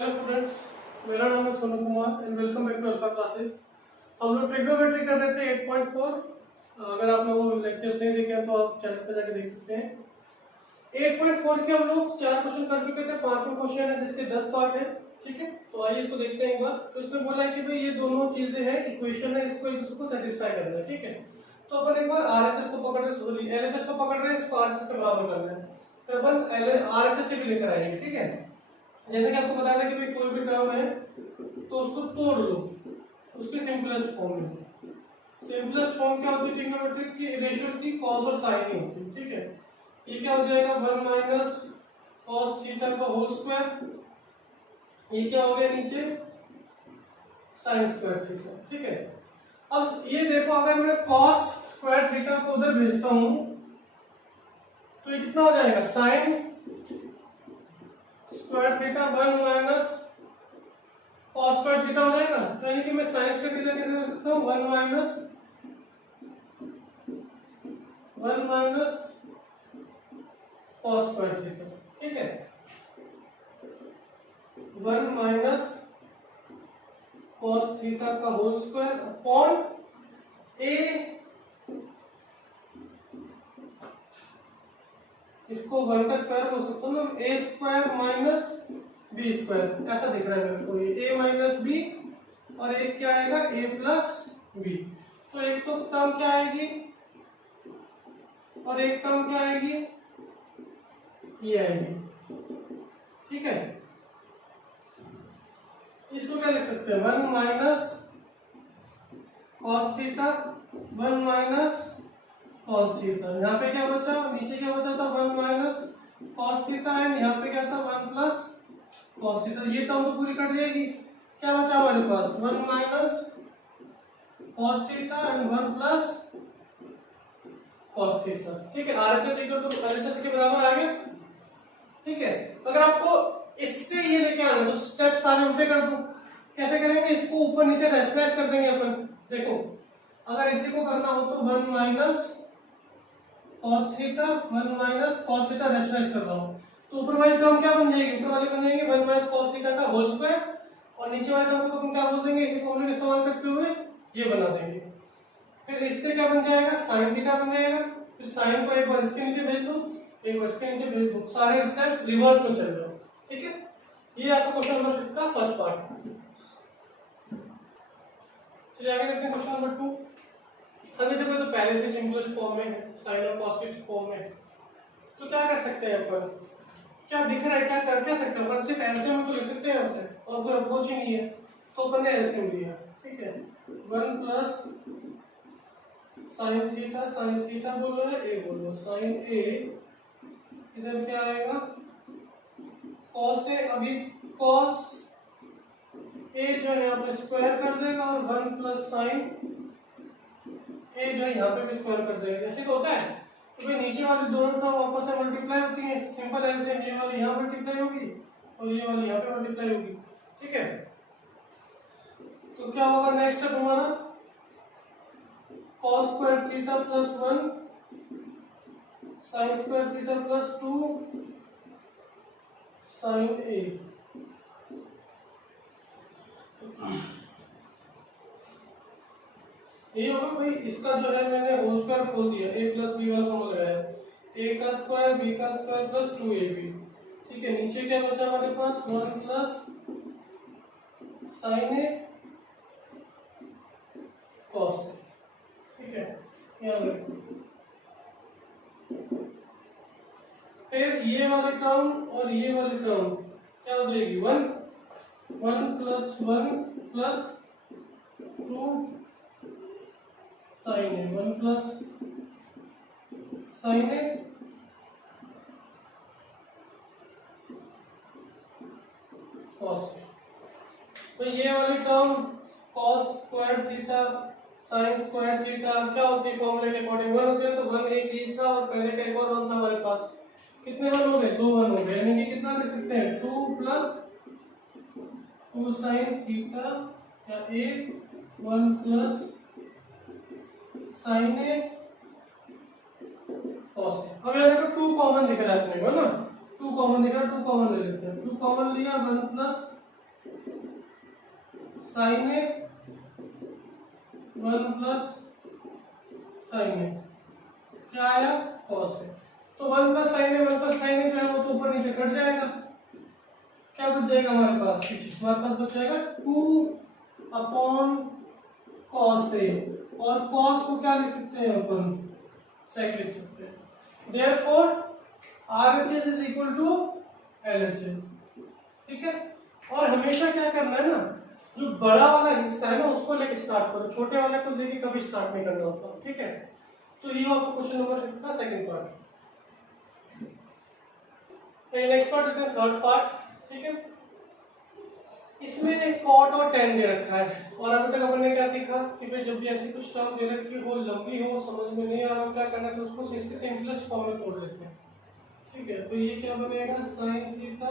Hello students, मेरा नाम है Sonu Kumar and welcome back to alpha classes. हम लोग ट्रिग्नोमेट्री कर रहे थे 8.4। अगर आपने वो लेक्चर्स नहीं देखे हैं तो आप चैनल पे जाके देख सकते हैं। 8.4 के हम लोग 4 क्वेश्चन कर चुके थे। 5वां क्वेश्चन है जिसके 10 पार्ट है। ठीक है, तो आइए इसको देखते हैं एक बार। तो इसमें बोला है कि भाई ये दोनों चीजें हैं, इक्वेशन है, इसको एक दूसरे को सेटिस्फाई करना है। ठीक है, तो अपन एक बार आरएचएस को पकड़ रहे हैं, एलएचएस को पकड़ रहे हैं, इसको आरएचएस के बराबर करना है। फिर अपन आरएचएस से भी लेकर आएंगे। ठीक है, जैसे कि आपको बताया था कि भाई कोई भी टर्म है तो उसको तोड़ लो उसके सिंपलेस्ट फॉर्म में। सिंपलेस्ट फॉर्म क्या होती है ट्रिग्नोमेट्री की? रेशियो की कॉस और साइन ही होती है। ठीक है, ये क्या हो जाएगा 1 माइनस कॉस थीटा का होल स्क्वायर। ये क्या हो गया नीचे साइन स्क्वायर थीटा। ठीक है, अब ये देखो अगर मैं कॉस स्क्वायर थीटा को उधर भेजता हूं तो ये कितना हो जाएगा sign square theta 1 minus cos square theta हो जाएगा। तो यानी कि मैं साइन स्क्वायर थीटा कैसे लिख सकता हूं 1 माइनस कॉस स्क्वायर थीटा। ठीक है, 1 माइनस कॉस थीटा का होल स्क्वायर अपॉन ए, इसको 1 का स्क्वायर बोल सकता हूँ ना, ए स्क्वायर माइनस बी स्क्वायर। ऐसा दिख रहा है मेरे को, ये ए माइनस बी और एक क्या आएगा ए प्लस बी। तो एक तो टर्म क्या आएगी और एक टर्म क्या आएगी, ये आएगी। ठीक है, इसको क्या लिख सकते हैं 1 minus cos theta 1 minus cos theta. यहाँ पे क्या बचा, नीचे क्या बचा था 1 माइनस कॉस थीटा एंड यहाँ पे क्या था 1 प्लस कॉस थीटा। ये टर्म तो पूरी कट जाएगी। क्या बचा हमारे पास 1 minus cos theta and 1 plus cos theta. ठीक है, आरएचएस इक्वल टू एलएचएस के बराबर आ गया। ठीक है, अगर आपको इससे ये लेके आना तो स्टेप सारे उल्टे कर दो। कैसे करेंगे, इसको ऊपर नीचे रैशनलाइज कर देंगे अपन। देखो अगर इसी को करना हो तो 1 minus cos theta 1 minus cos theta rationalise कर रहा हूं तो ऊपर वाली टर्म क्या बन जाएगी, ऊपर वाली बन जाएगी 1 माइनस कॉस थीटा का होल स्क्वायर और नीचे वाली टर्म को अपन क्या बोल देंगे, इसी फॉर्मूले का इस्तेमाल करते हुए ये बना देंगे। फिर इससे क्या बन जाएगा साइन थीटा बन जाएगा। फिर साइन को एक बार इसके नीचे भेज दो, एक बार इसके नीचे भेज दो, सारे स्टेप्स रिवर्स में चल जाओ। ठीक है, ये आपका क्वेश्चन नंबर 6 का फर्स्ट पार्ट। चलिए आगे देखते हैं क्वेश्चन नंबर 2। अभी देखो तो पहले से सिंपलेस्ट फॉर्म में है, साइन और कॉस के फॉर्म में। तो क्या कर सकते हैं अपन, क्या दिख रहा है, क्या कर क्या सकते हैं अपन, सिर्फ एलसीएम तो लिख सकते हैं हमसे और कोई अप्रोच ही नहीं है। तो अपन ने एलसीएम लिया। ठीक है, 1 प्लस साइन थीटा बोलो है ए बोलो, साइन ए इधर क्या आएगा कॉस ए। अभी कॉस ए जो है यहाँ पे स्क्वायर कर देगा और 1 प्लस साइन ए जो है यहाँ पे भी स्क्वायर कर देगा। ऐसे तो होता है। तो भाई नीचे वाली दोनों टर्म आपस में मल्टीप्लाई होती है, सिंपल एलसीएम। ये वाली यहाँ मल्टीप्लाई होगी और ये वाली यहाँ पे मल्टीप्लाई होगी। ठीक है, तो क्या होगा नेक्स्ट स्टेप हमारा cos square theta plus 1 sin square theta plus 2 sin a। ये होगा भाई, इसका जो है मैंने होल स्क्वायर खोल दिया, a प्लस बी वाला फॉर्मूला लगाया, a का स्क्वायर b का स्क्वायर प्लस 2ab। ठीक है, नीचे क्या बचा हमारे पास 1 plus sin a cos a। ठीक है, यहाँ देखो फिर ये वाली टर्म और ये वाली टर्म क्या हो जाएगी 1 प्लस 1 प्लस 2 साइन ए, 1 प्लस साइन ए कॉस। तो ये वाली term cos square theta sign square theta क्या होती है फॉर्मूले के अकॉर्डिंग 1 होती है। तो 1 एक ही था और पहले का एक और 1 था हमारे पास। कितने 1 हो गए, 2 1 हो गए। यानी कि कितना लिख सकते हैं 2 प्लस 2 साइन थीटा या ए 1 plus sign A cos A. अब यहाँ देखो 2 कॉमन दिख रहा है अपने को ना, 2 कॉमन दिख रहा है, 2 कॉमन ले लेते हैं। 2 कॉमन लिया 1 प्लस साइन ए 1 प्लस साइन ए क्या आया कॉस ए। तो 1 प्लस साइन ए 1 प्लस साइन ए जो है वो तो ऊपर नीचे कट जाएगा, क्या बच जाएगा हमारे पास, हमारे पास बच जाएगा 2 अपॉन कॉस ए, और कॉस को क्या लिख सकते हैं अपन सेक लिख सकते हैं। Therefore RHS is equal to LHS, ठीक है। और हमेशा क्या करना है ना, जो बड़ा वाला हिस्सा है ना उसको लेके स्टार्ट करो, छोटे वाले को लेके कभी स्टार्ट नहीं करना होता, ठीक है। तो ये आपको क्वेश्चन नंबर 6 का सेकंड पार्ट। नेक्स्ट पार्ट देखते हैं थर्ड पार्ट, ठीक है। इसमें कॉट और टेन दे रखा है, और अभी तक हमने क्या सीखा कि भाई जब भी ऐसी कुछ टर्म दे रखी हो, लंबी हो, समझ में नहीं आ रहा क्या करना है, तो उसको इसके सिंपलेस्ट फॉर्म में तोड़ लेते हैं, ठीक है। तो ये क्या बनेगा, sign theta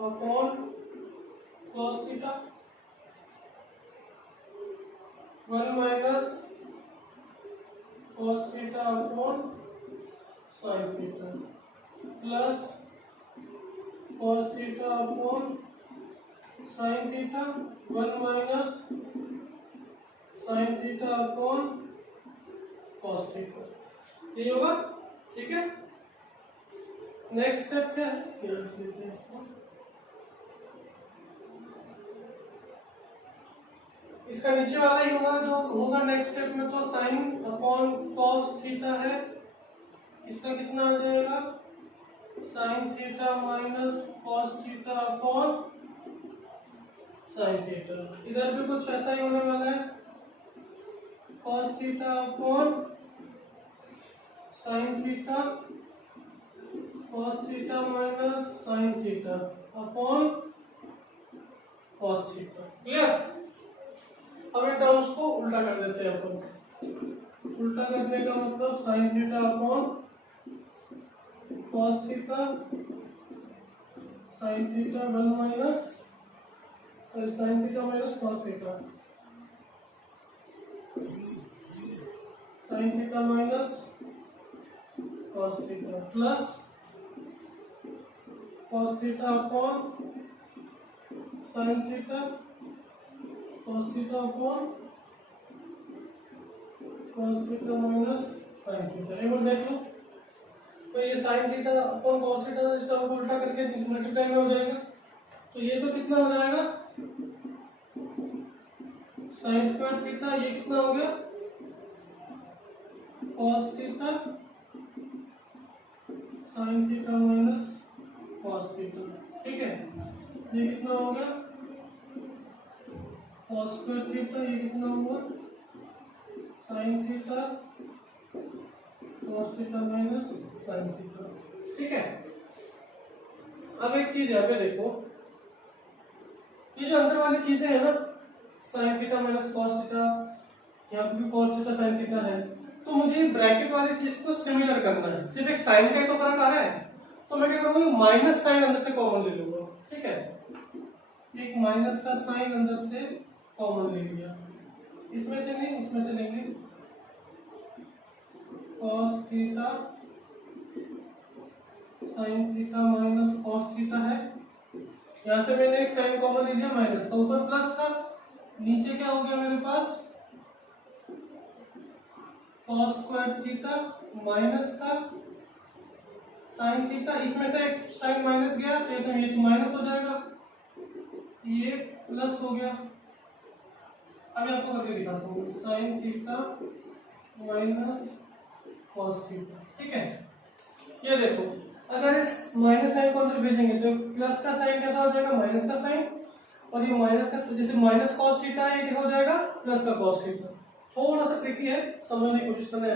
upon cos theta 1 minus cos theta upon sine theta plus cos theta upon sine theta 1 minus sign theta upon cos theta, ये होगा, ठीक है। नेक्स्ट स्टेप क्या है, ये रख देते हैं इसको। इसका नीचे वाला ही होगा जो होगा नेक्स्ट स्टेप में, तो साइन अपॉन कॉस थीटा है, इसका कितना आ जाएगा, sign theta minus cos theta upon sine theta. इधर भी कुछ ऐसा ही होने वाला है, cos theta upon sine theta, cos theta minus sign theta upon cos theta, clear. अब ये टर्म्स को उल्टा कर देते हैं अपन। उल्टा करने का मतलब sign theta upon cos theta, sine theta 1 minus sign theta minus cos theta, sine theta minus cos theta plus cos theta upon sine theta, cos theta upon cos theta minus sine theta. एक बार देख लो, तो ये sign theta upon cos theta इस term को उल्टा करके multiply में हो जाएगा, तो ये तो कितना हो जाएगा साइन स्क्वायर थीटा, ये कितना हो गया cos theta sine theta minus cos theta, ठीक है। ये कितना हो गया कॉस स्क्वायर थीटा, ये कितना हुआ sign theta cos theta minus sine theta, ठीक है। अब एक चीज यहाँ पे देखो, ये जो अंदर वाली चीजें है ना, sign theta minus cos theta, यहाँ पे भी कॉस थीटा साइन थीटा है, तो मुझे ब्रैकेट वाली चीज को सिमिलर करना है, सिर्फ एक साइन का ही तो फर्क आ रहा है, तो मैं क्या करूंगा माइनस साइन अंदर से कॉमन ले लूंगा, ठीक है। एक माइनस का साइन अंदर से कॉमन ले लिया, इसमें से नहीं उसमें से लेंगे, cos theta sine theta minus cos theta है, यहां से मैंने एक साइन कॉमन ले लिया माइनस का, ऊपर प्लस था, नीचे क्या हो गया मेरे पास कॉस स्क्वायर थीटा माइनस का साइन थीटा, इसमें से एक साइन माइनस गया तो ये तो माइनस हो जाएगा, ये प्लस हो गया। अभी आपको करके दिखाता हूँ, sign theta minus cos theta, ठीक है। ये देखो, अगर इस माइनस साइन को अंदर भेजेंगे तो प्लस का साइन कैसा हो जाएगा माइनस का साइन, और ये माइनस का जैसे माइनस कॉस थीटा है, ये हो जाएगा प्लस का कॉस थीटा। थोड़ा सा ट्रिकी है, समझने की कोशिश करना है,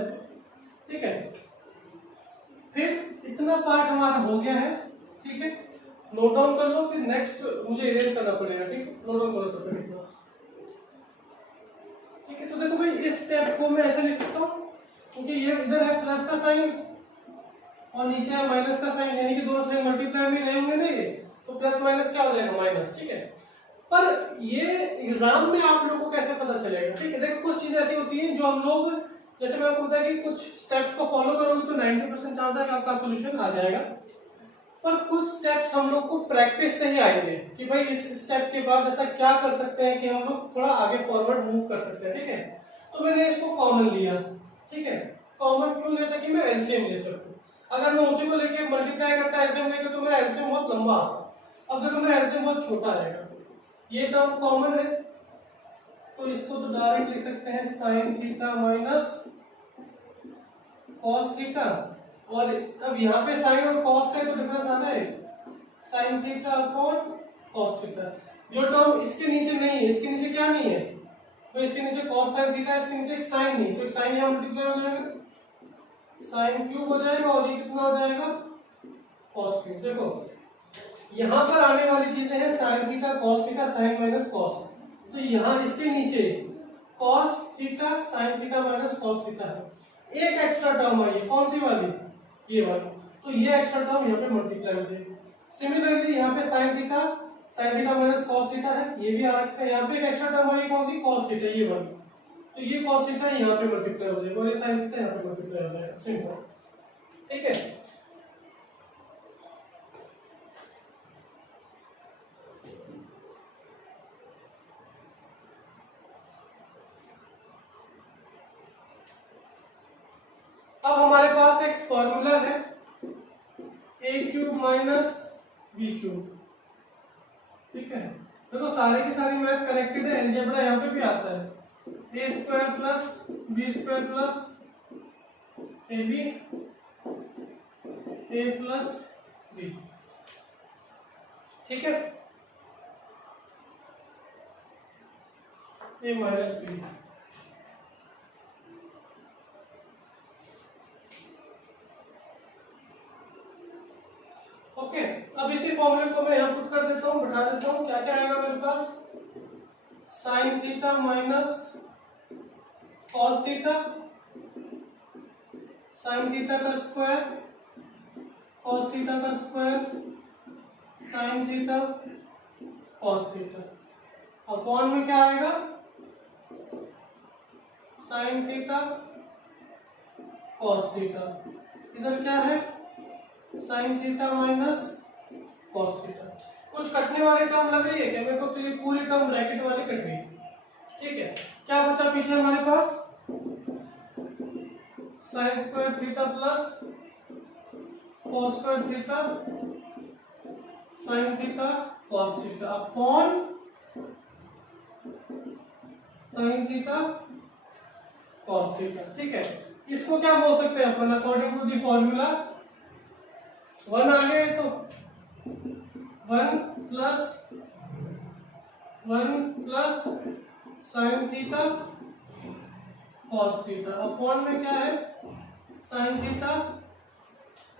ठीक है। फिर इतना पार्ट हमारा हो गया है, ठीक है। नोट डाउन कर लो, फिर नेक्स्ट मुझे इरेज करना पड़ेगा, ठीक है। नोट डाउन करो सब पहले, ठीक है। तो देखो भाई, इस स्टेप को मैं ऐसे लिख सकता हूँ, क्योंकि ये इधर है प्लस का साइन और नीचे है माइनस का साइन, यानी कि दोनों साइन मल्टीप्लाई में रहे होंगे नहीं, तो प्लस माइनस क्या हो जाएगा माइनस, ठीक है। पर ये एग्जाम में आप लोगों को कैसे पता चलेगा, ठीक है। देखो कुछ चीजें ऐसी होती हैं जो हम लोग, जैसे मैं आपको बताया कि कुछ स्टेप्स को फॉलो करोगे तो 90% चांस है कि आपका सोल्यूशन आ जाएगा, पर कुछ स्टेप्स हम लोग को प्रैक्टिस से ही आएंगे कि भाई इस स्टेप के बाद ऐसा क्या कर सकते हैं कि हम लोग थोड़ा आगे फॉरवर्ड मूव कर सकते हैं। ठीक है, तो मैंने इसको कॉमन लिया। ठीक है, कॉमन क्यों लिया था कि मैं एलसीएम ले सकूं। अगर मैं उसी को लेके मल्टीप्लाई करता एलसीएम लेके तो मेरा एलसीएम बहुत लंबा आता, अब देखो मेरा एलसीएम बहुत छोटा आएगा। ये टर्म कॉमन है तो इसको तो डायरेक्ट लिख सकते हैं sign theta minus cos theta, और अब यहाँ पे साइन और कॉस का तो डिफरेंस आ जाए sign theta upon cos theta. जो टर्म इसके नीचे नहीं है, इसके नीचे क्या नहीं है, तो इसके नीचे कॉस साइन थीटा, इसके नीचे साइन नहीं, तो साइन यहाँ मल्टीप्लाई हो जाएगा, साइन क्यूब हो जाएगा, और ये कितना हो जाएगा कॉस क्यूब। देखो यहाँ पर आने वाली चीजें हैं sign theta cos theta sign minus cos, तो यहाँ इसके नीचे cos theta sine theta minus cos theta है। एक एक्स्ट्रा टर्म आई है, कौन सी वाली, ये वाली, तो ये एक्स्ट्रा टर्म यहाँ पे मल्टीप्लाई हो जाएगी। सिमिलरली यहाँ पे sign theta minus cos theta है, ये भी आ रखा है। यहाँ पे एक एक्स्ट्रा टर्म आई, कौन सी, कॉस थीटा, ये वाली, तो ये कॉस थीटा यहाँ पे मल्टीप्लाई हो जाएगा और ये साइन थीटा यहाँ पे मल्टीप्लाई हो जाएगा। सिंपल, ठीक है। अब हमारे पास एक फॉर्मूला है ए क्यूब माइनस बी क्यूब। ठीक है, देखो सारे की सारी मैथ कनेक्टेड है, अलजेब्रा यहाँ पे भी आता है। A square plus B square plus A B A plus B. ठीक है, ए माइनस बी। ओके, अब इसी फॉर्मूले को मैं यहाँ पुट कर देता हूँ, बैठा देता हूँ। क्या क्या आएगा मेरे पास, sine theta minus cos theta, sine theta का स्क्वायर कॉस थीटा का square sine theta cos theta, upon में क्या आएगा साइन थीटा कॉस थीटा, इधर क्या है sign theta minus cos theta. कुछ कटने वाली टर्म लग रही है क्या मेरे को, तो ये पूरी टर्म ब्रैकेट वाली कट गई। ठीक है, क्या बचा पीछे हमारे पास, sine square theta plus cos square theta sine theta cos theta upon sine theta cos theta. ठीक है, इसको क्या बोल सकते हैं अपन, अकॉर्डिंग टू दी फॉर्मूला 1 आ गए तो 1 plus sine theta cos theta, upon में क्या है साइन थीटा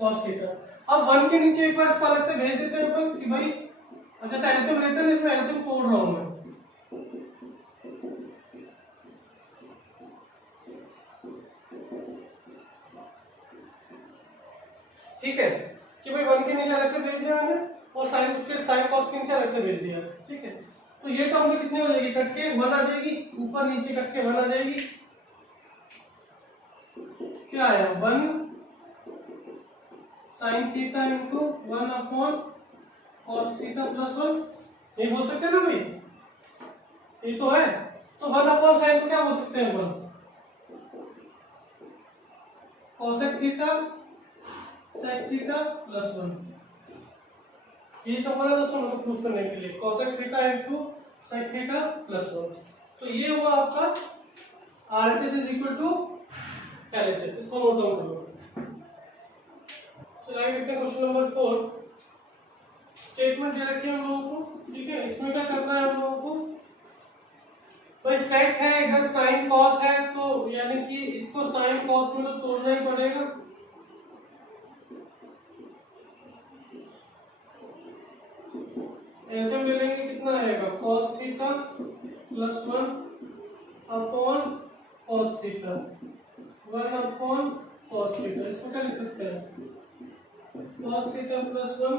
कॉस थीटा। अब 1 के नीचे एक बार इसको अलग से भेज देते हैं अपन कि भाई जैसे एलसीएम लेते हैं, इसमें एलसीएम तोड़ रहा हूं मैं। ठीक है, कि भाई 1 के नीचे अलग से भेज दिया मैंने और साइन उसके साइन कॉस के नीचे अलग से भेज दिया। ठीक है, तो ये टर्म में कितनी हो जाएगी, कट के 1 आ जाएगी, ऊपर नीचे कट के 1 आ जाएगी। क्या आया 1 sine theta into 1 upon cos theta plus 1, ये बोल सकते हैं ना भाई, ये तो है। तो 1 अपॉन साइन को क्या बोल सकते हैं अपन, cosec theta sec theta plus 1। ये तो बोला दोस्तों मतलब प्रूफ करने के लिए cosec theta into sec theta plus 1। तो ये हुआ आपका RHS is equal to LHS, इसको नोट डाउन कर लो। चलिए देखते हैं क्वेश्चन नंबर 4। स्टेटमेंट दे रखी है हम लोगों को। ठीक है, इसमें क्या करना है हम लोगों को, भाई सेक है, इधर साइन कॉस है, तो यानी कि इसको साइन कॉस में तो तोड़ना ही पड़ेगा। ऐसे ले लेंगे, कितना आएगा cos theta plus 1 upon cos theta 1 upon cos theta. इसको क्या लिख सकते हैं cos थीटा प्लस 1,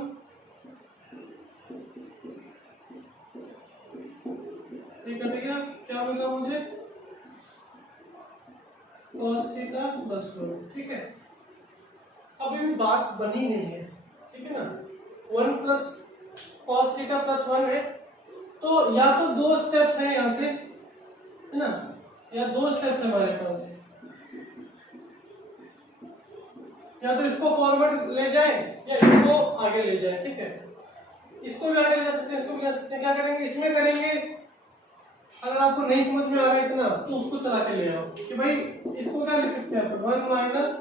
ये कट गया, क्या मिला मुझे cos थीटा प्लस 1। ठीक है, अभी भी बात बनी नहीं है, ठीक है ना, 1 प्लस कॉस थीटा प्लस 1 है, तो या तो दो स्टेप्स हैं यहां से, है ना, या दो स्टेप्स है हमारे पास, या तो इसको फॉरवर्ड ले जाए या इसको आगे ले जाए, ठीक है। इसको भी आगे ले जा सकते हैं, इसको भी ले जा सकते हैं। क्या करेंगे इसमें करेंगे, अगर आपको नहीं समझ में आ रहा है इतना तो उसको चला के ले आओ कि भाई इसको क्या लिख सकते हैं, 1 minus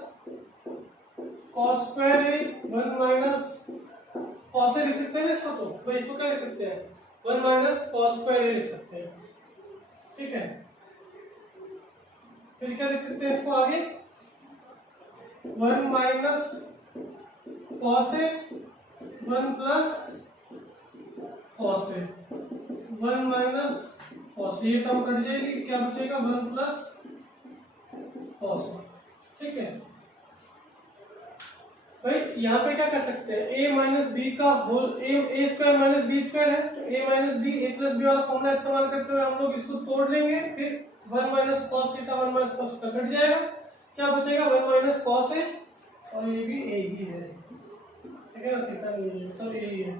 cos square A, 1 minus cos A लिख सकते हैं ना इसको, तो भाई इसको क्या लिख सकते हैं, 1 माइनस कॉस स्क्वायर ए लिख सकते हैं, ठीक है। फिर क्या लिख सकते हैं इसको आगे, 1 minus cos A 1 plus cos A, 1 minus cos, ये टर्म कट जाएगी, क्या बचेगा 1 प्लस कॉस, ठीक है। भाई यहाँ पे क्या कर सकते हैं, a माइनस बी का whole, A square minus B square है, तो a minus B A plus B वाला फॉर्मूला इस्तेमाल करते हुए हम लोग इसको तोड़ लेंगे, फिर 1 minus cos theta 1 minus cos का कट जाएगा, क्या बचेगा 1 माइनस कॉस है, और ये भी a ही है, ठीक है ना, थीटा नहीं है, सब a ही है।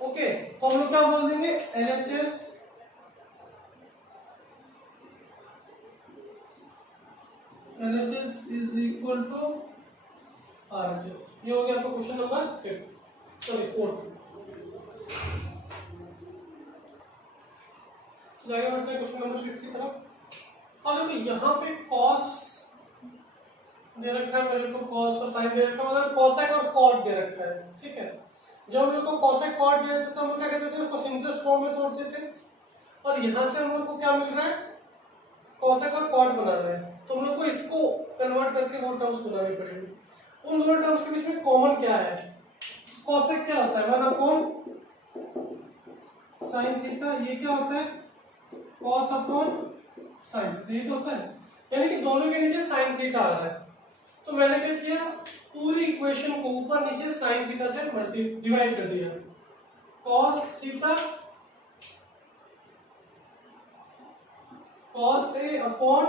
ओके, तो हम लोग क्या बोल देंगे, LHS is equal to RHS। ये हो गया आपका क्वेश्चन नंबर 5, सॉरी 4th। जाएगा बढ़ते हैं क्वेश्चन नंबर 6 की तरफ। अब देखो यहाँ पे cos दे रखा है मेरे को, cos और sin दे रखा है, मतलब cosec और cot दे रखा है, ठीक है। जब हम लोग को cosec cot दे देते तो हम लोग क्या करते थे, उसको सिंपलेस्ट फॉर्म में तोड़ते थे, और यहाँ से हम लोग को क्या मिल रहा है, cosec और cot बना रहे हैं, तो हम लोग को इसको कन्वर्ट करके वो टर्म्स बनानी पड़ेगी। उन दोनों टर्म्स के बीच में कॉमन क्या है, cosec क्या होता है 1 अपॉन sin थीटा, ये क्या होता है cos अपॉन sin थीटा, ये तो होता है, यानी कि दोनों के नीचे sin थीटा आ रहा है। तो मैंने क्या किया, पूरी इक्वेशन को ऊपर नीचे sin थीटा से डिवाइड कर दिया, cos theta cos a upon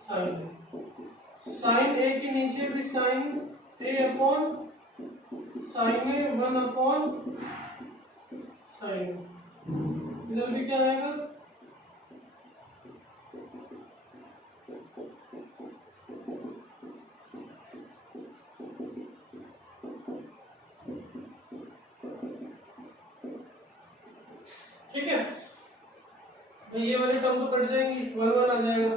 sin a, sin a के नीचे भी sin a upon sin a 1 upon sin a, इधर भी क्या आएगा, ठीक है। ये वाली टर्म तो कट जाएंगी, 1 1 आ जाएगा,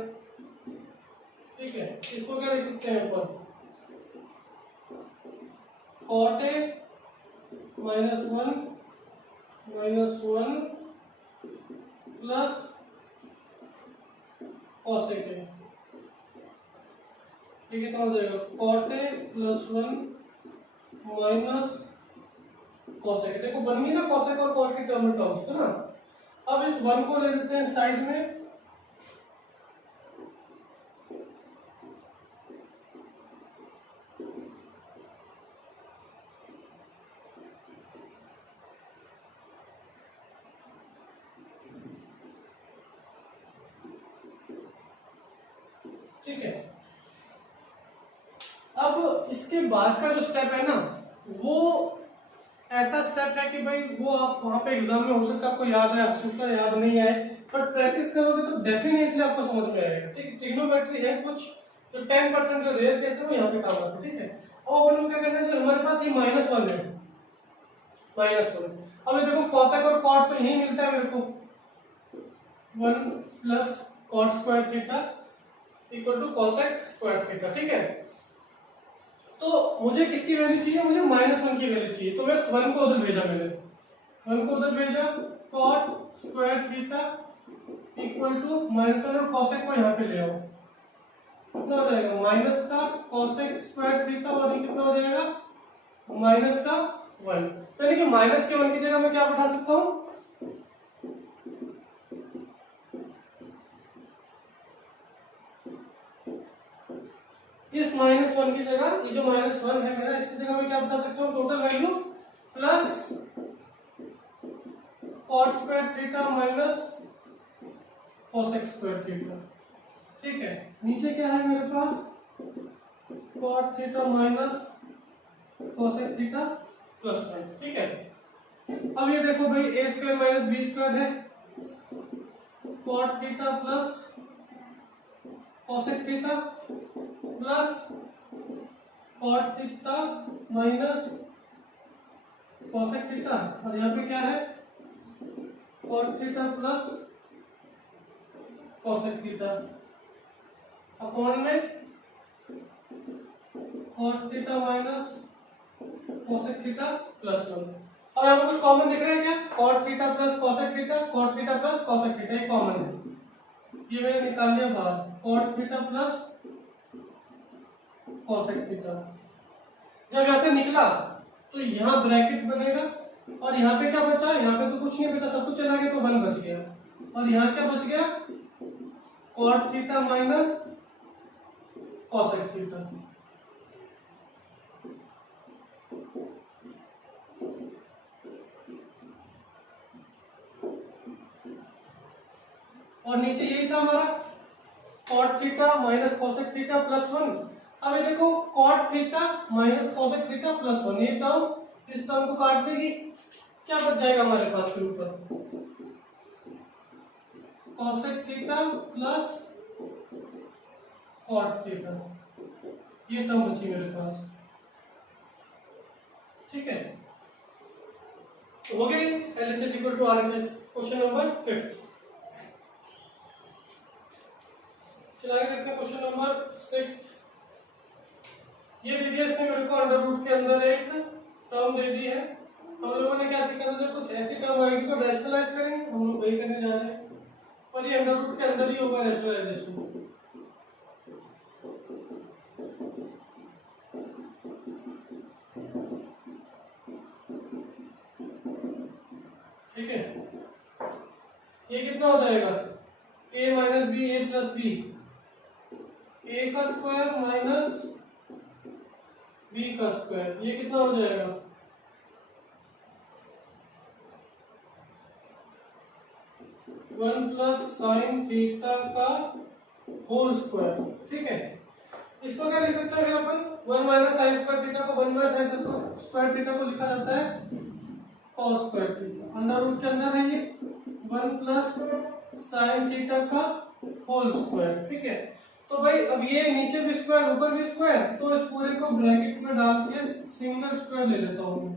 ठीक है। इसको क्या लिख सकते हैं ऊपर, cot a minus 1 plus cos a, ये कितना हो जाएगा, cot a plus 1 minus cos a। देखो बन गई ना cosec और cot की टर्म्स, है ना। अब इस 1 को ले लेते हैं साइड में, ठीक है। अब इसके बाद का जो स्टेप है ना, वो ऐसा स्टेप है कि भाई वो आप वहां पे एग्जाम में हो सकता है आपको याद है, सूत्र याद नहीं आए, बट प्रैक्टिस करोगे तो डेफिनेटली आपको समझ में आएगा, ठीक। ट्रिग्नोमेट्री है कुछ जो 10% जो रेयर केस है वो यहाँ पे काम आता है, ठीक है। और अपन को क्या करना है, जो हमारे पास ये -1 है, -1, अब ये देखो cosec और cot तो यही मिलता है मेरे को, 1 plus cot square theta equal to cosec square theta, ठीक है। तो मुझे किसकी वैल्यू चाहिए, मुझे -1 की वैल्यू चाहिए, तो मैं 1 को उधर भेजा, मैंने 1 को उधर भेजा, cot square theta equal to -1 और cosec को यहाँ पे ले आओ, कितना हो जाएगा, माइनस का cosec स्क्वायर थीटा, और ये कितना हो जाएगा माइनस का 1। तो यानी कि माइनस के 1 की जगह मैं क्या बैठा सकता हूँ, इस -1 की जगह, ये जो -1 है मेरा, इसकी जगह मैं क्या बता सकता हूँ, total value plus cot square theta minus cosec square theta, ठीक है। नीचे क्या है मेरे पास, cot theta minus cosec theta plus 1, ठीक है। अब ये देखो भाई a square minus B square है, cot theta plus cosec theta plus cot theta minus cosec theta, और यहाँ पे क्या है cot theta plus cosec theta upon में cot theta minus cosec theta plus 1। अब यहाँ पे कुछ कॉमन दिख रहा है क्या, cot theta plus cosec theta, cot theta plus cosec theta, एक कॉमन है, ये मैंने निकाल लिया बाहर, cot theta plus cosec theta. जब ऐसे निकला तो यहाँ ब्रैकेट बनेगा, और यहाँ पे क्या बचा, यहाँ पे तो कुछ नहीं बचा, सब कुछ चला गया तो 1 बच गया, और यहाँ क्या बच गया cot theta minus cosec theta. और नीचे यही था हमारा cot theta minus cosec theta plus 1। अब ये देखो cot theta minus cosec theta plus 1, ये टर्म इस टर्म को काट देगी, क्या बच जाएगा हमारे पास के ऊपर cosec theta plus cot theta, ये टर्म बची मेरे पास, ठीक है। तो हो गई LHS equal to RHS। Question number 5 चला के देखते हैं। क्वेश्चन नंबर 6 ये दे दिया इसने मेरे को, अंडर रूट के अंदर एक टर्म दे दी है। हम लोगों ने क्या सीखा था, जब कुछ ऐसी टर्म आएगी तो रैशनलाइज करेंगे, हम लोग वही करने जा रहे हैं, और ये अंडर रूट के अंदर ही होगा रैशनलाइजेशन, ठीक है। ये कितना हो जाएगा, a minus B A plus B, A का स्क्वायर माइनस बी का स्क्वायर, ये कितना हो जाएगा 1 प्लस साइन थीटा का होल स्क्वायर, ठीक है। इसको क्या लिख सकते हैं अपन, 1 माइनस साइन स्क्वायर थीटा को 1 माइनस साइन स्क्वायर थीटा को लिखा जाता है cos square theta, under root के अंदर है ये 1 प्लस साइन थीटा का होल स्क्वायर, ठीक है। तो भाई अब ये नीचे भी स्क्वायर ऊपर भी स्क्वायर, तो इस पूरे को ब्रैकेट में डाल के सिंगल स्क्वायर ले लेता हूं।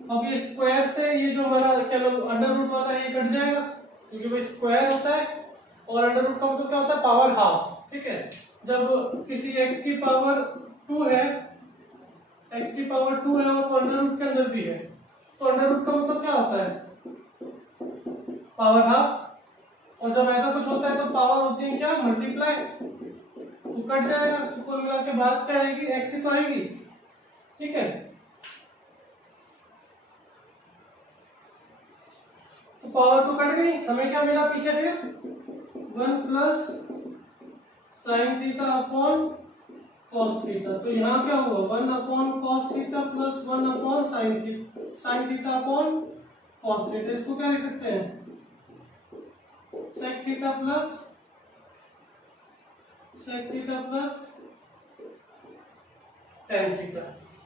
अब ये स्क्वायर से ये जो हमारा क्या अंडर रूट वाला है ये कट जाएगा, क्योंकि भाई स्क्वायर होता है और अंडर रूट का मतलब क्या होता है पावर हाफ, ठीक है। जब किसी x की पावर 2 है, x की पावर 2 है और वो अंडर रूट के अंदर भी है, तो अंडर रूट का मतलब क्या होता है पावर हाफ, और जब ऐसा कुछ होता है तो पावर होती है क्या मल्टीप्लाई, तो कट जाएगा, तो कुल मिला के बाद क्या आएगी x ही तो आएगी, ठीक है। तो पावर तो कट गई, हमें क्या मिला पीछे फिर 1 plus sine theta upon cos theta, तो यहाँ क्या हुआ 1 upon cos theta plus 1 upon sine theta upon cos theta. इसको क्या लिख सकते हैं sec theta plus tan theta,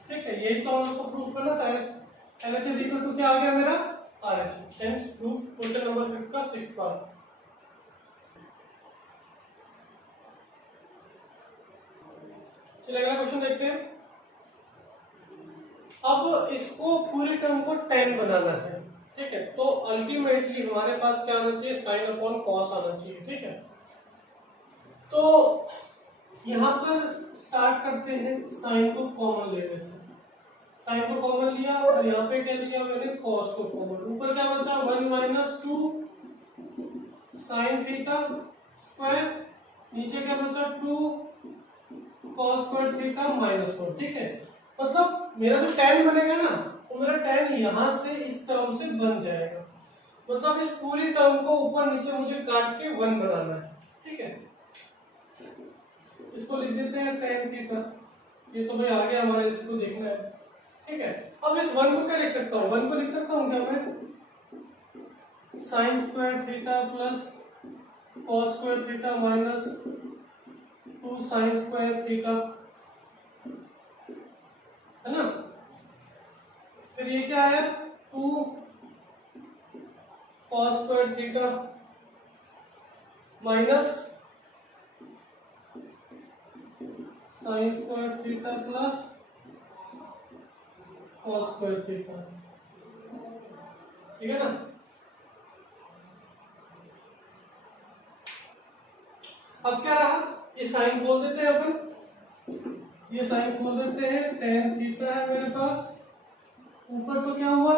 ठीक है। यही तो हम लोग को प्रूफ करना था। LHS इक्वल टू क्या आ गया मेरा RHS, hence proof question number 5 का 6th पार्ट। चलिए अगला क्वेश्चन देखते हैं। अब इसको पूरी टर्म को tan बनाना है, ठीक है। तो अल्टीमेटली हमारे पास क्या आना चाहिए साइन अपॉन कॉस आना चाहिए, ठीक है। तो यहां पर स्टार्ट करते हैं साइन को कॉमन लेने से, साइन को कॉमन लिया और यहाँ पे क्या लिया मैंने कॉस को कॉमन, ऊपर क्या बचा 1 माइनस 2 साइन थीटा स्क्वायर, नीचे क्या बचा 2 कॉस स्क्वायर थीटा माइनस 1, ठीक है। मतलब मेरा जो tan बनेगा ना, तो मेरा tan यहां से इस टर्म से बन जाएगा, मतलब इस पूरी टर्म को ऊपर नीचे मुझे काट के 1 बनाना है, ठीक है। इसको लिख देते हैं tan थीटा, ये तो भाई आगे हमारे इसको देखना है, ठीक है। अब इस 1 को क्या लिख सकता हूँ, 1 को लिख सकता हूँ क्या मैं sign square theta plus cos square theta minus 2 sign square theta, है ना। फिर ये क्या है, 2 cos square theta minus sine square theta plus cos square theta, ठीक है ना। अब क्या रहा, ये साइन खोल देते हैं अपन, ये साइन खोल देते हैं, टेन थीटा है मेरे पास, ऊपर तो क्या हुआ,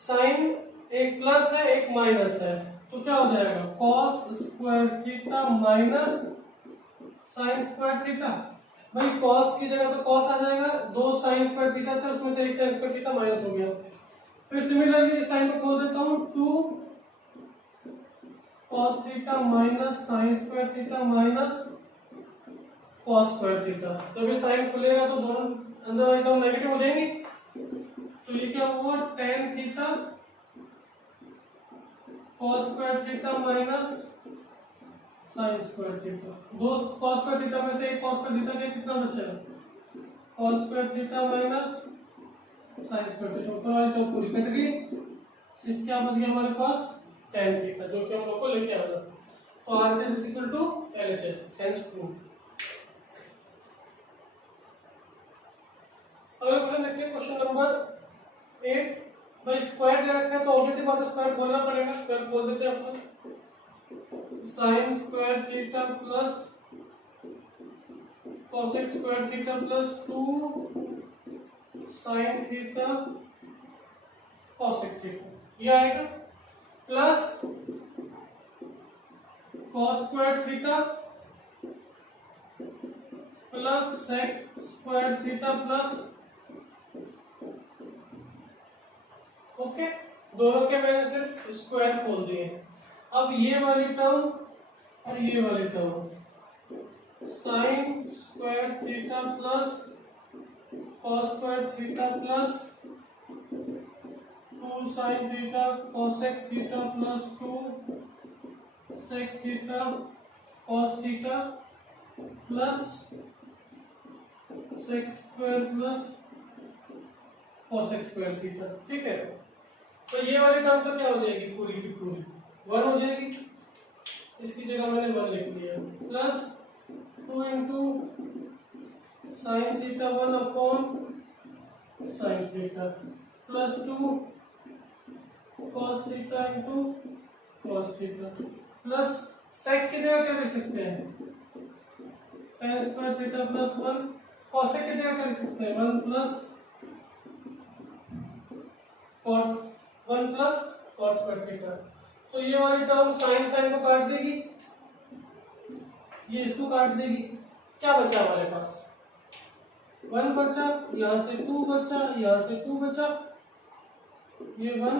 साइन एक प्लस है एक माइनस है, तो क्या हो जाएगा cos square theta minus sine square theta. भाई कॉस की जगह तो कॉस आ जाएगा, 2 साइन स्क्वायर थीटा था उसमें से एक साइन स्क्वायर थीटा माइनस हो गया। फिर सिमिलरली साइन को खोल देता हूं, 2 cos theta minus sine square theta minus cos square theta. तो भी साइन खुलेगा तो दोनों अंदर वाली टर्म नेगेटिव हो जाएंगी, तो ये क्या हुआ tan theta cos square theta minus sine square theta. 2 cos square theta में से एक कॉस स्क्वायर थीटा के कितना बचेगा, cos square theta minus sine square theta, ऊपर वाली तो पूरी कट गई, सिर्फ क्या बच गया हमारे पास टेन थीटा, जो कि हम लोग को लेके आना। तो RHS is equal to LHS, hence proved. अगला क्वेश्चन देखते हैं, क्वेश्चन नंबर 8। भाई स्क्वायर दे रखा है तो ऑब्वियसली बात है स्क्वायर खोलना पड़ेगा, स्क्वायर खोल देते हैं अपन, sine square theta plus cosec square theta plus 2 sine theta cosec theta, ये आएगा plus cos square theta plus sec square theta plus, okay, दोनों के मैंने सिर्फ स्क्वायर खोल दिए। अब ये वाली टर्म और ये वाली term, sine square theta plus cos square theta plus 2 sine theta cosec theta plus 2 sec theta cos theta plus sec square plus cosec square theta, ठीक है। तो ये वाली टर्म तो क्या हो जाएगी पूरी की पूरी 1 हो जाएगी, इसकी जगह मैंने 1 लिख लिया, plus 2 into sine theta 1 upon sine theta plus 2 cos theta into cos theta plus sec की जगह क्या लिख सकते हैं, tan square theta plus 1, cosec की जगह क्या लिख सकते हैं 1 plus cos 1 plus cos square theta. तो ये वाली टर्म साइन साइन को काट देगी, ये इसको काट देगी, क्या बचा हमारे पास 1 बचा, यहां से 2 बचा, यहां से 2 बचा, ये 1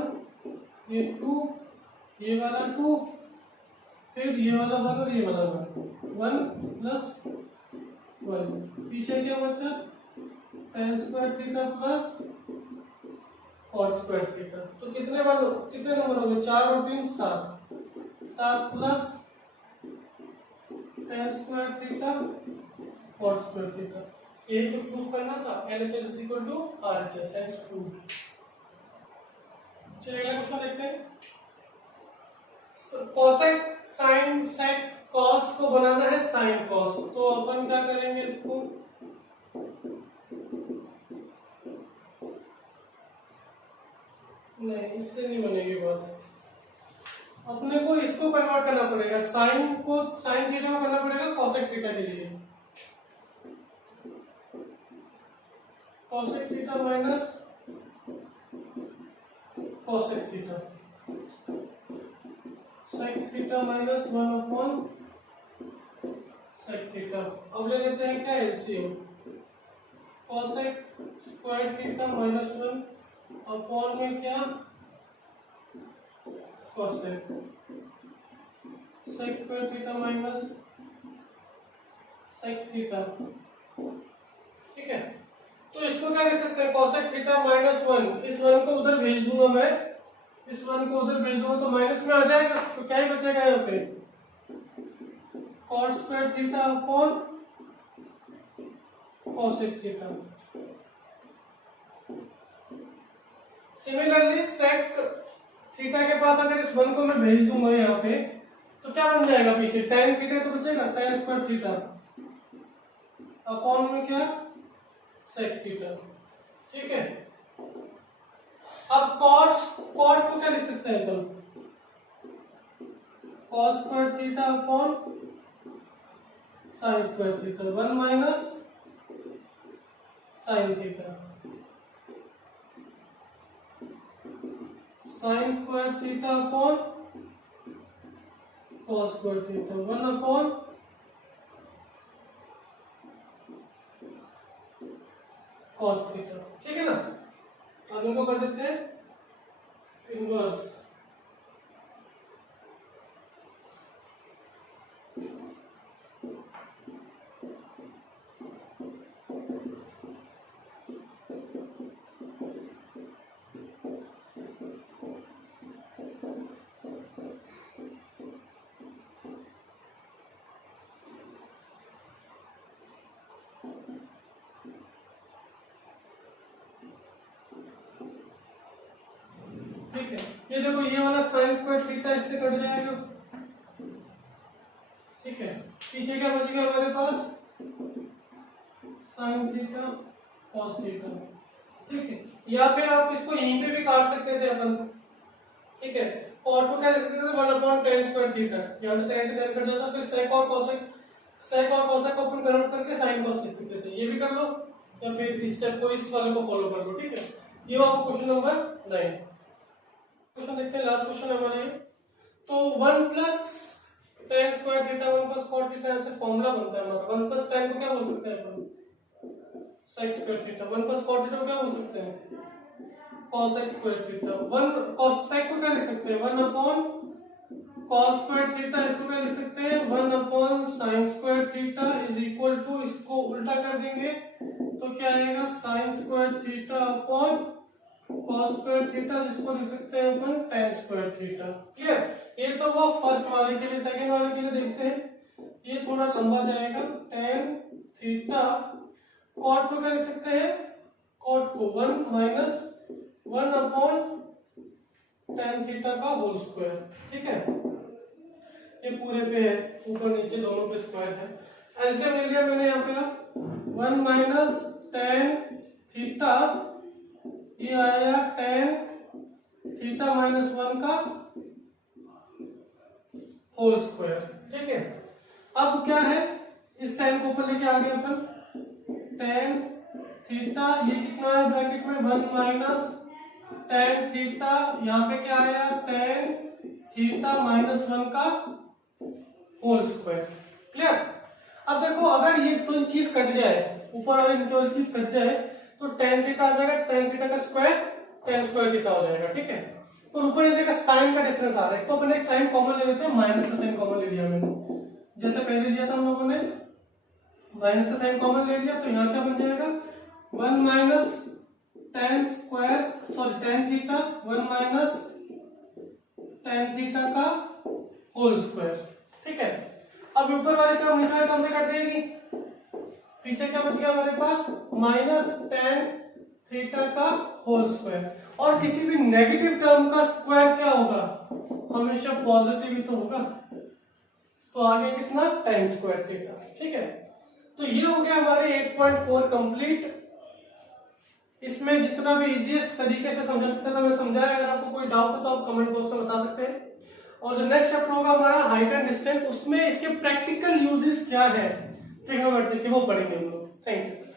ये 2 ये वाला 2, फिर ये वाला 1 और ये वाला 1 प्लस 1, पीछे क्या बचा tan square theta plus cos square theta. तो कितने नंबर हो गए 4 और 3 7 plus tan square theta cos square theta. ये तो प्रूफ करना था, LHS is equal to RHS, hence proved. चलिए अगला क्वेश्चन देखते हैं, कोसेक साइन सेक कॉस को बनाना है साइन कॉस, तो अपन क्या करेंगे इसको, नहीं इससे नहीं बनेगी बात, अपने को इसको कन्वर्ट करना पड़ेगा, साइन थीटा को करना पड़ेगा कोसेक थीटा के लिए, cosec theta minus cosec theta, sec theta minus 1 upon sec theta. अब ले लेते हैं क्या LCM, cosec square theta minus 1 upon में क्या cosec sec square theta minus sec theta, ठीक है। तो इसको क्या लिख सकते हैं कोसेक थीटा माइनस 1, इस 1 को उधर भेज दूंगा मैं, इस वन को उधर भेज दूंगा तो माइनस में आ जाएगा, तो क्या ही बचेगा यहाँ पे, cos square theta upon cosec theta. Similarly sec theta के पास अगर इस वन को मैं भेज दूंगा यहाँ पे तो क्या बन जाएगा, पीछे tan थीटा तो बचेगा, tan स्क्वायर थीटा अपॉन में क्या सेक थीटा। ठीक है, अब cos cot को क्या लिख सकते हैं अपन, cos square theta upon sin square theta, 1 minus sin theta, sin square theta upon cos square theta, 1 upon cos theta. ठीक है ना, अब इनको कर देते हैं इनवर्स। ठीक है, ये देखो ये वाला sin स्क्वायर थीटा इससे कट जाएगा। ठीक है, पीछे क्या बचेगा हमारे पास, sin थीटा cos थीटा। ठीक है, या फिर आप इसको यहीं पे भी काट सकते थे अपन। ठीक है, cot को क्या लिख सकते थे, 1/tan स्क्वायर थीटा, यहाँ से tan से tan कट जाता, फिर sec और cosec को अपन कन्वर्ट करके sin cos लिख सकते थे, ये भी कर लो या फिर इस स्टेप को इस वाले को फॉलो कर लो। ठीक है, ये आपको क्वेश्चन नंबर 9। क्वेश्चन देखते हैं, लास्ट क्वेश्चन हमारे। तो 1 plus tan square theta 1 plus cot theta ऐसे फॉर्मूला बनता है हमारा। 1 प्लस tan को क्या बोल सकते हैं अपन, sec square theta. 1 plus cot theta को क्या बोल सकते हैं, cosec स्क्वायर थीटा। 1 cosec को क्या लिख सकते हैं, 1 अपॉन cos स्क्वायर थीटा, इसको क्या लिख सकते हैं, 1 upon sin square theta is equal to, इसको उल्टा कर देंगे तो क्या आएगा, sin square theta upon cos square theta, जिसको लिख सकते हैं अपन tan स्क्वायर थीटा। क्लियर, ये तो वो फर्स्ट वाले के लिए। सेकंड वाले के लिए देखते हैं, ये थोड़ा लंबा जाएगा, tan थीटा। cot को क्या लिख सकते हैं, cot को 1 माइनस 1 अपॉन tan थीटा का होल स्क्वायर। ठीक है, ये पूरे पे है, ऊपर नीचे दोनों पे स्क्वायर है। एलसीएम ले लिया मैंने यहाँ पे, 1 माइनस tan थीटा, ये आया tan थीटा माइनस 1 का होल स्क्वायर। ठीक है, अब क्या है, इस tan को ऊपर लेके आ गए अपन, tan थीटा, ये कितना है ब्रैकेट में, 1 माइनस tan थीटा, यहाँ पे क्या आया, tan थीटा माइनस 1 का होल स्क्वायर। क्लियर, अब देखो अगर ये दो चीज कट जाए, ऊपर वाली नीचे वाली चीज कट जाए तो tan थीटा आ जाएगा, tan थीटा का स्क्वायर tan स्क्वायर थीटा हो जाएगा। ठीक है, और ऊपर नीचे का साइन का डिफरेंस आ रहा है, तो अपन एक साइन कॉमन ले लेते हैं, माइनस का साइन कॉमन ले लिया मैंने, जैसे पहले लिया था हम लोगों ने, माइनस का साइन कॉमन ले लिया, तो यहाँ क्या बन जाएगा, 1 minus tan square, sorry tan theta, 1 minus tan theta का होल स्क्वायर। ठीक है, अब ऊपर वाले टर्म नीचे वाले टर्म से कट जाएगी, पीछे क्या बच गया हमारे पास, माइनस tan थीटा का होल स्क्वायर। और किसी भी नेगेटिव टर्म का स्क्वायर क्या होगा, हमेशा पॉजिटिव ही तो होगा, तो आगे कितना, tan स्क्वायर थीटा। ठीक है, तो ये हो गया हमारे 8.4 कंप्लीट। इसमें जितना भी इजीएस्ट तरीके से समझा सकते थे मैं समझाया। अगर आपको कोई डाउट हो तो आप कमेंट बॉक्स में बता सकते हैं। और जो नेक्स्ट चैप्टर होगा हमारा हाइट एंड डिस्टेंस, उसमें इसके प्रैक्टिकल यूजेस क्या है ट्रिग्नोमेट्री के, वो पढ़ेंगे हम लोग। Thank you.